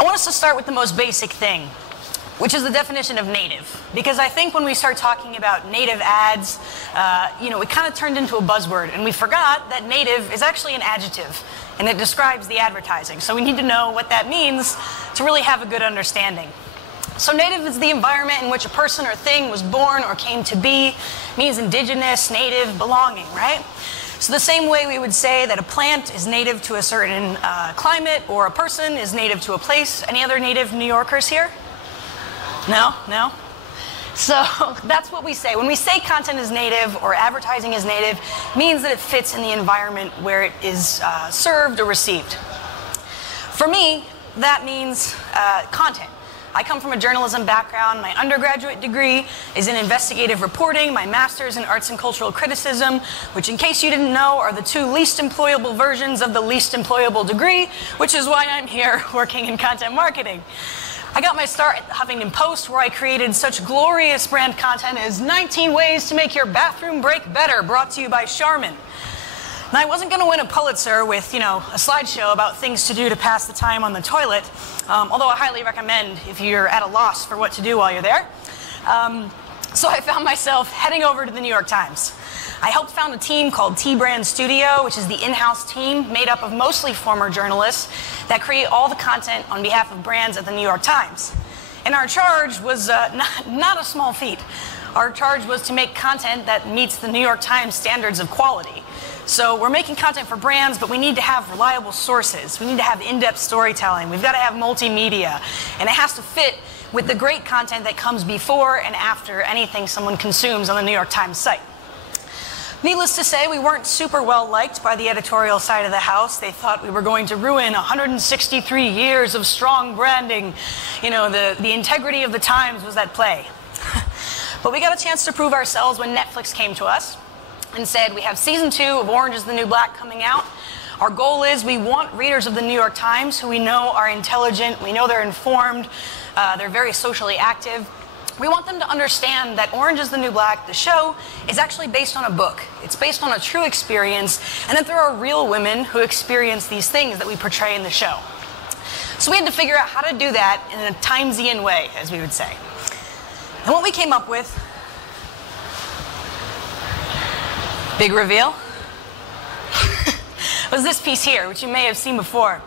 I want us to start with the most basic thing, which is the definition of native. Because I think when we start talking about native ads, it kind of turned into a buzzword, and we forgot that native is actually an adjective, and it describes the advertising. So we need to know what that means to really have a good understanding. So native is the environment in which a person or thing was born or came to be, means indigenous, native, belonging, right? So the same way we would say that a plant is native to a certain climate, or a person is native to a place. Any other native New Yorkers here? No? No? So that's what we say. When we say content is native or advertising is native, it means that it fits in the environment where it is served or received. For me, that means content. I come from a journalism background. My undergraduate degree is in investigative reporting, my master's in arts and cultural criticism, which, in case you didn't know, are the two least employable versions of the least employable degree, which is why I'm here working in content marketing. I got my start at the Huffington Post, where I created such glorious brand content as 19 Ways to Make Your Bathroom Break Better, brought to you by Charmin. And I wasn't going to win a Pulitzer with, a slideshow about things to do to pass the time on the toilet, although I highly recommend if you're at a loss for what to do while you're there. So I found myself heading over to the New York Times. I helped found a team called T-Brand Studio, which is the in-house team made up of mostly former journalists that create all the content on behalf of brands at the New York Times. And our charge was not a small feat. Our charge was to make content that meets the New York Times standards of quality. So we're making content for brands, but we need to have reliable sources. We need to have in-depth storytelling. We've got to have multimedia. And it has to fit with the great content that comes before and after anything someone consumes on the New York Times site. Needless to say, we weren't super well liked by the editorial side of the house. They thought we were going to ruin 163 years of strong branding. The integrity of the Times was at play. But we got a chance to prove ourselves when Netflix came to us and said, we have season 2 of Orange is the New Black coming out. Our goal is we want readers of the New York Times who we know are intelligent, we know they're informed, they're very socially active. We want them to understand that Orange is the New Black, the show, is actually based on a book. It's based on a true experience, and that there are real women who experience these things that we portray in the show. So we had to figure out how to do that in a Timesian way, as we would say. And what we came up with, big reveal, was this piece here, which you may have seen before.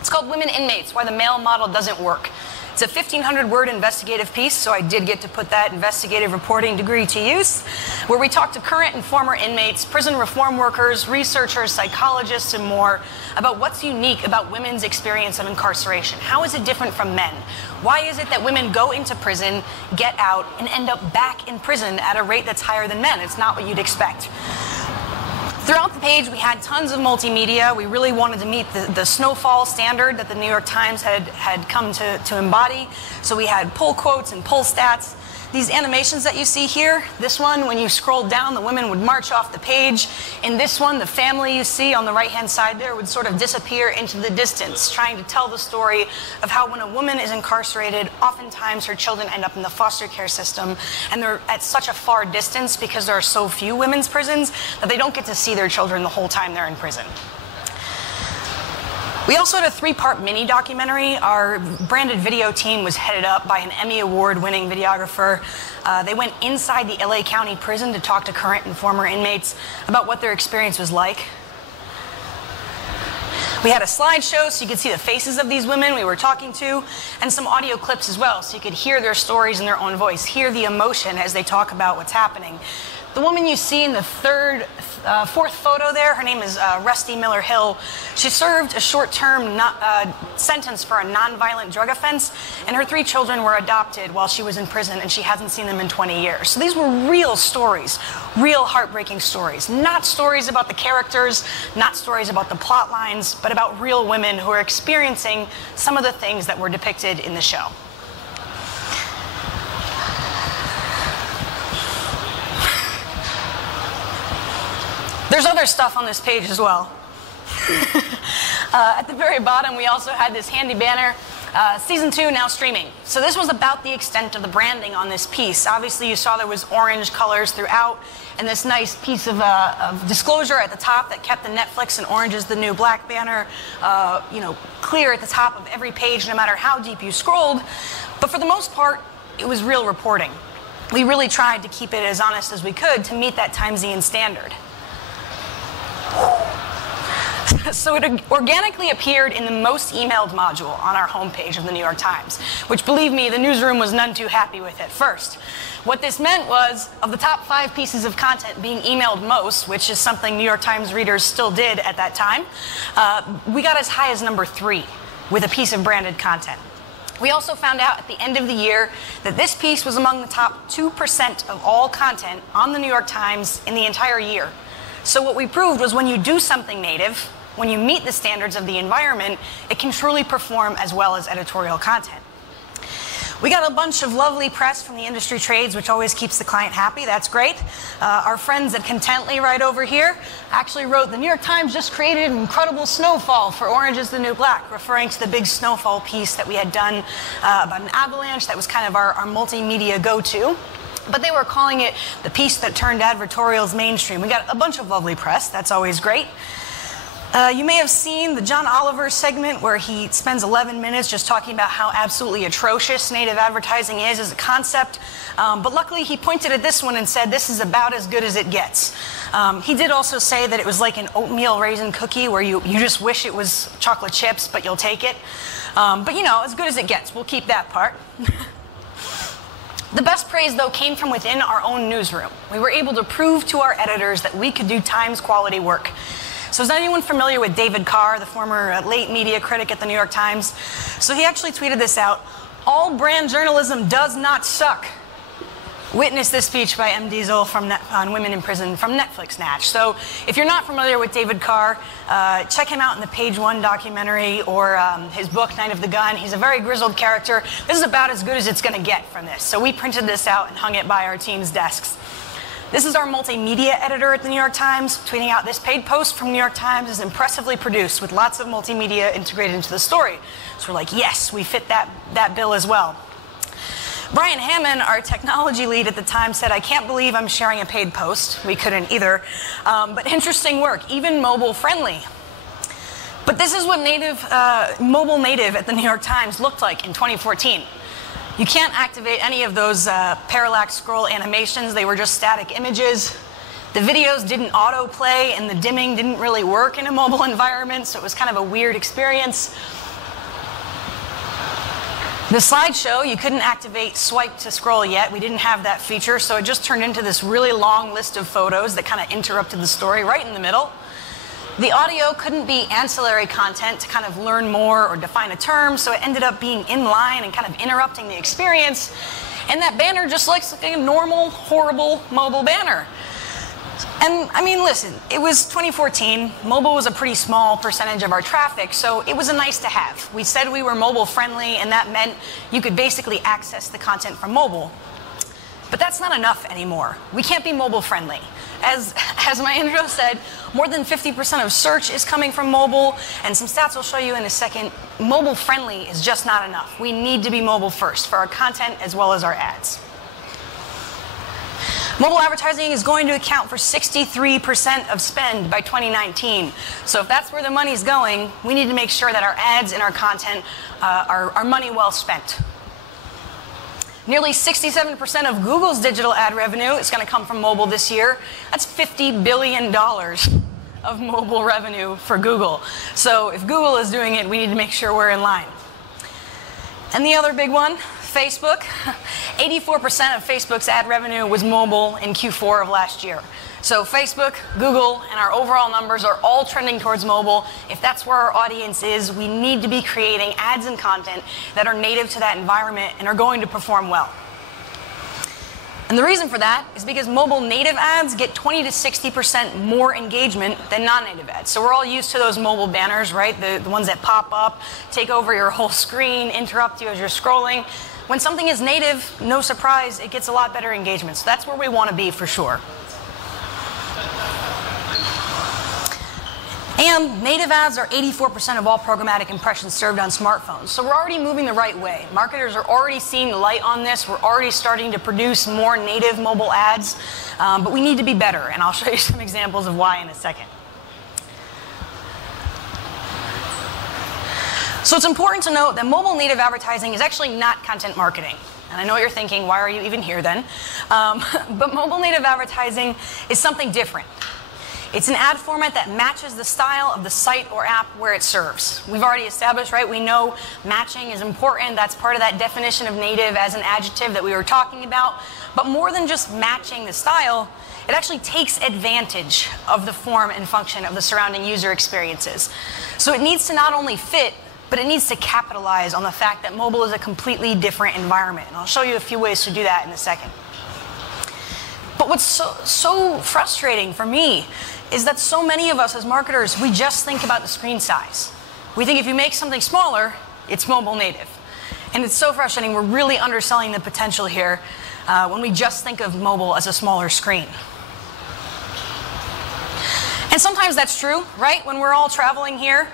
It's called Women Inmates, Why the Male Model Doesn't Work. It's a 1,500-word investigative piece, so I did get to put that investigative reporting degree to use, where we talk to current and former inmates, prison reform workers, researchers, psychologists, and more about what's unique about women's experience of incarceration. How is it different from men? Why is it that women go into prison, get out, and end up back in prison at a rate that's higher than men? It's not what you'd expect. Throughout the page, we had tons of multimedia. We really wanted to meet the snowfall standard that the New York Times had come to embody. So we had pull quotes and pull stats. These animations that you see here, this one, when you scroll down, the women would march off the page. In this one, the family you see on the right-hand side there would sort of disappear into the distance, trying to tell the story of how when a woman is incarcerated, oftentimes her children end up in the foster care system, and they're at such a far distance because there are so few women's prisons that they don't get to see their children the whole time they're in prison. We also had a 3-part mini documentary. Our branded video team was headed up by an Emmy Award-winning videographer. They went inside the LA County prison to talk to current and former inmates about what their experience was like. We had a slideshow so you could see the faces of these women we were talking to, and some audio clips as well so you could hear their stories in their own voice, hear the emotion as they talk about what's happening. The woman you see in the fourth photo there, her name is Rusty Miller Hill. She served a short-term sentence for a nonviolent drug offense, and her 3 children were adopted while she was in prison, and she hasn't seen them in 20 years. So these were real stories, real heartbreaking stories. Not stories about the characters, not stories about the plot lines, but about real women who are experiencing some of the things that were depicted in the show. There's other stuff on this page as well. At the very bottom, we also had this handy banner Season 2 now streaming. So this was about the extent of the branding on this piece. Obviously, you saw there was orange colors throughout, and this nice piece of disclosure at the top that kept the Netflix and Orange is the New Black banner, clear at the top of every page, no matter how deep you scrolled. But for the most part, it was real reporting. We really tried to keep it as honest as we could to meet that Timesian standard. So it organically appeared in the most emailed module on our homepage of the New York Times, which, believe me, the newsroom was none too happy with at first. What this meant was, of the top 5 pieces of content being emailed most, which is something New York Times readers still did at that time, we got as high as number 3 with a piece of branded content. We also found out at the end of the year that this piece was among the top 2% of all content on the New York Times in the entire year. So what we proved was when you do something native, when you meet the standards of the environment, it can truly perform as well as editorial content. We got a bunch of lovely press from the industry trades, which always keeps the client happy. That's great. Our friends at Contently right over here actually wrote, "The New York Times just created an incredible snowfall for Orange is the New Black," referring to the big snowfall piece that we had done about an avalanche. That was kind of our multimedia go-to. But they were calling it the piece that turned advertorials mainstream. We got a bunch of lovely press. That's always great. You may have seen the John Oliver segment where he spends 11 minutes just talking about how absolutely atrocious native advertising is as a concept. But luckily, he pointed at this one and said, this is about as good as it gets. He did also say that it was like an oatmeal raisin cookie where you just wish it was chocolate chips, but you'll take it. But, as good as it gets. We'll keep that part. The best praise, though, came from within our own newsroom. We were able to prove to our editors that we could do Times quality work. So is anyone familiar with David Carr, the former late media critic at the New York Times? So he actually tweeted this out: "All brand journalism does not suck." Witness this speech by Mdeziel on women in prison from Netflix Natch. So if you're not familiar with David Carr, check him out in the Page One documentary or his book, Night of the Gun. He's a very grizzled character. This is about as good as it's going to get from this. So we printed this out and hung it by our team's desks. This is our multimedia editor at the New York Times, tweeting out, "This paid post from New York Times is impressively produced with lots of multimedia integrated into the story." So we're like, yes, we fit that bill as well. Brian Hammond, our technology lead at the time, said, "I can't believe I'm sharing a paid post." We couldn't either. But interesting work, even mobile friendly. But this is what mobile native at the New York Times looked like in 2014. You can't activate any of those parallax scroll animations. They were just static images. The videos didn't autoplay, and the dimming didn't really work in a mobile environment, so it was kind of a weird experience. The slideshow, you couldn't activate swipe to scroll yet. We didn't have that feature, so it just turned into this really long list of photos that kind of interrupted the story right in the middle. The audio couldn't be ancillary content to kind of learn more or define a term, so it ended up being in line and kind of interrupting the experience. And that banner just looks like a normal, horrible mobile banner. And I mean, listen, it was 2014. Mobile was a pretty small percentage of our traffic, so it was a nice to have. We said we were mobile friendly, and that meant you could basically access the content from mobile. But that's not enough anymore. We can't be mobile friendly. As my intro said, more than 50% of search is coming from mobile, and some stats I'll show you in a second. Mobile friendly is just not enough. We need to be mobile first for our content as well as our ads. Mobile advertising is going to account for 63% of spend by 2019. So if that's where the money's going, we need to make sure that our ads and our content are money well spent. Nearly 67% of Google's digital ad revenue is going to come from mobile this year. That's $50 billion of mobile revenue for Google. So if Google is doing it, we need to make sure we're in line. And the other big one, Facebook. 84% of Facebook's ad revenue was mobile in Q4 of last year. So Facebook, Google, and our overall numbers are all trending towards mobile. If that's where our audience is, we need to be creating ads and content that are native to that environment and are going to perform well. And the reason for that is because mobile native ads get 20 to 60% more engagement than non-native ads. So we're all used to those mobile banners, right? The ones that pop up, take over your whole screen, interrupt you as you're scrolling. When something is native, no surprise, it gets a lot better engagement. So that's where we want to be for sure. And native ads are 84% of all programmatic impressions served on smartphones. So we're already moving the right way. Marketers are already seeing the light on this. We're already starting to produce more native mobile ads. But we need to be better. And I'll show you some examples of why in a second. So it's important to note that mobile native advertising is actually not content marketing. And I know what you're thinking, why are you even here then? But mobile native advertising is something different. It's an ad format that matches the style of the site or app where it serves. We've already established, right? We know matching is important. That's part of that definition of native as an adjective that we were talking about. But more than just matching the style, it actually takes advantage of the form and function of the surrounding user experiences. So it needs to not only fit, but it needs to capitalize on the fact that mobile is a completely different environment. And I'll show you a few ways to do that in a second. But what's so frustrating for me is that so many of us as marketers, we just think about the screen size. We think if you make something smaller, it's mobile native. And it's so frustrating. We're really underselling the potential here when we just think of mobile as a smaller screen. And sometimes that's true, right? When we're all traveling here,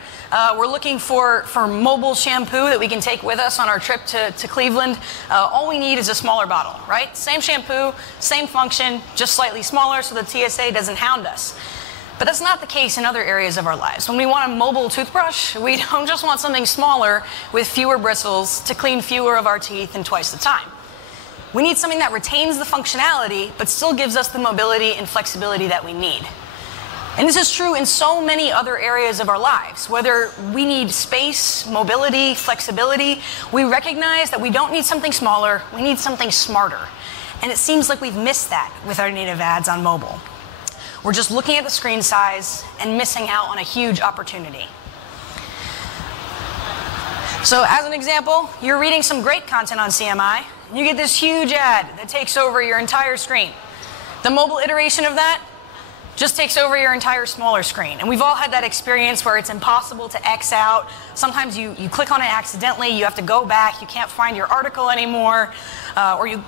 we're looking for mobile shampoo that we can take with us on our trip to Cleveland. All we need is a smaller bottle, right? Same shampoo, same function, just slightly smaller so the TSA doesn't hound us. But that's not the case in other areas of our lives. When we want a mobile toothbrush, we don't just want something smaller with fewer bristles to clean fewer of our teeth in twice the time. We need something that retains the functionality, but still gives us the mobility and flexibility that we need. And this is true in so many other areas of our lives. Whether we need space, mobility, flexibility, we recognize that we don't need something smaller, we need something smarter. And it seems like we've missed that with our native ads on mobile. We're just looking at the screen size and missing out on a huge opportunity. So as an example, you're reading some great content on CMI, and you get this huge ad that takes over your entire screen. The mobile iteration of that just takes over your entire smaller screen. And we've all had that experience where it's impossible to X out. Sometimes you click on it accidentally, you have to go back, you can't find your article anymore, or you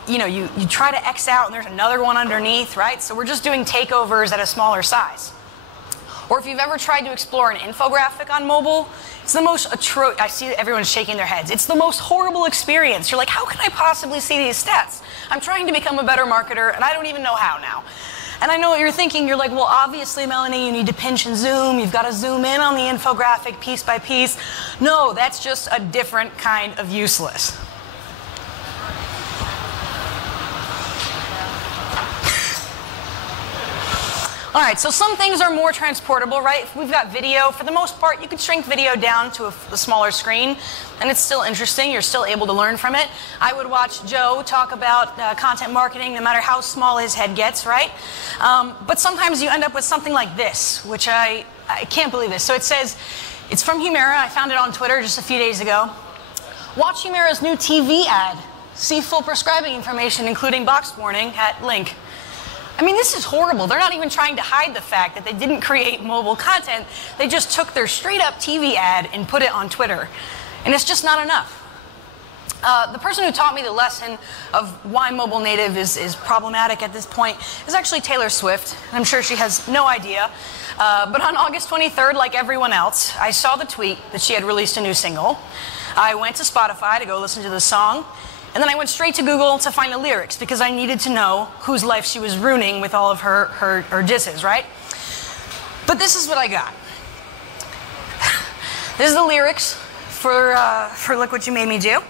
try to X out and there's another one underneath, right? So we're just doing takeovers at a smaller size. Or if you've ever tried to explore an infographic on mobile, it's the most I see everyone's shaking their heads. It's the most horrible experience. You're like, how can I possibly see these stats? I'm trying to become a better marketer and I don't even know how now. And I know what you're thinking. You're like, well, obviously, Melanie, you need to pinch and zoom. You've got to zoom in on the infographic piece by piece. No, that's just a different kind of useless. All right, so some things are more transportable, right? If we've got video, for the most part, you could shrink video down to a smaller screen, and it's still interesting. You're still able to learn from it. I would watch Joe talk about content marketing, no matter how small his head gets, right? But sometimes you end up with something like this, which I can't believe this. So it says, it's from Humira. I found it on Twitter just a few days ago. Watch Humira's new TV ad. See full prescribing information, including box warning, at link. I mean, this is horrible. They're not even trying to hide the fact that they didn't create mobile content. They just took their straight-up TV ad and put it on Twitter. And it's just not enough. The person who taught me the lesson of why mobile native is problematic at this point is actually Taylor Swift. And I'm sure she has no idea. But on August 23rd, like everyone else, I saw the tweet that she had released a new single. I went to Spotify to go listen to the song. And then I went straight to Google to find the lyrics because I needed to know whose life she was ruining with all of her disses, right? But this is what I got. This is the lyrics for Look What You Made Me Do.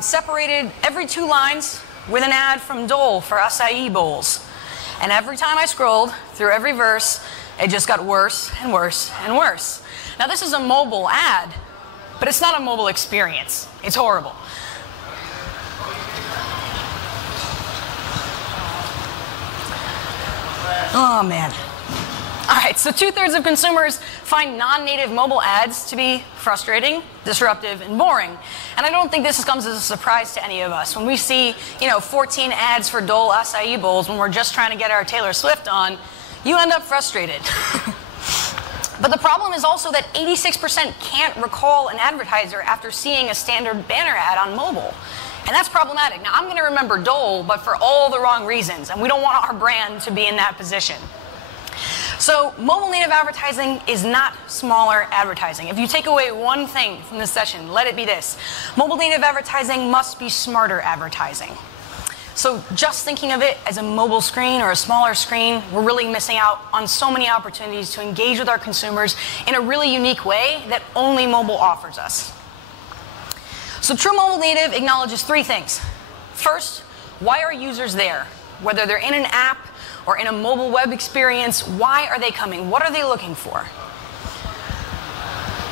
Separated every 2 lines with an ad from Dole for acai bowls. And every time I scrolled through every verse, it just got worse and worse and worse. Now this is a mobile ad, but it's not a mobile experience. It's horrible. Oh, man. All right, so 2/3 of consumers find non-native mobile ads to be frustrating, disruptive, and boring. And I don't think this comes as a surprise to any of us. When we see, 14 ads for Dole acai bowls when we're just trying to get our Taylor Swift on, you end up frustrated. But the problem is also that 86% can't recall an advertiser after seeing a standard banner ad on mobile. And that's problematic. Now, I'm going to remember Dole, but for all the wrong reasons. And we don't want our brand to be in that position. So mobile native advertising is not smaller advertising. If you take away one thing from this session, let it be this. Mobile native advertising must be smarter advertising. So just thinking of it as a mobile screen or a smaller screen, we're really missing out on so many opportunities to engage with our consumers in a really unique way that only mobile offers us. So true mobile native acknowledges three things. First, why are users there? Whether they're in an app or in a mobile web experience, why are they coming? What are they looking for?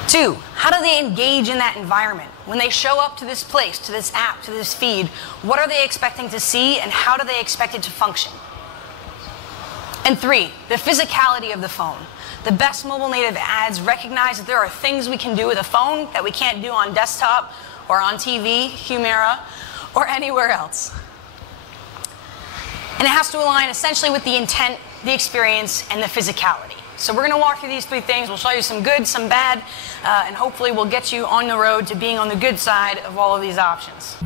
Two, how do they engage in that environment? When they show up to this place, to this app, to this feed, what are they expecting to see and how do they expect it to function? And three, the physicality of the phone. The best mobile native ads recognize that there are things we can do with a phone that we can't do on desktop or on TV, Humira, or anywhere else. And it has to align essentially with the intent, the experience, and the physicality. So we're going to walk through these three things. We'll show you some good, some bad, and hopefully we'll get you on the road to being on the good side of all of these options.